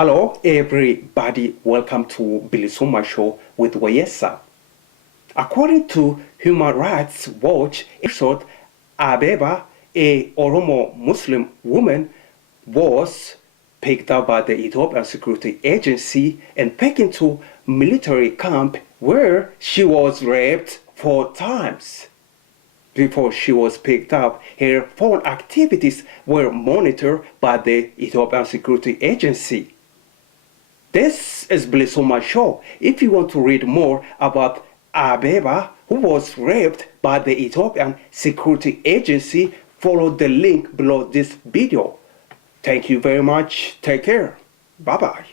Hello, everybody. Welcome to Bilisuma Show with Wayesa. According to Human Rights Watch, episode Abeba, a Oromo Muslim woman, was picked up by the Ethiopian Security Agency and taken to military camp where she was raped 4 times. Before she was picked up, her phone activities were monitored by the Ethiopian Security Agency. This is Bilisuma Show. If you want to read more about Abeba, who was raped by the Ethiopian Security Agency, follow the link below this video. Thank you very much. Take care. Bye-bye.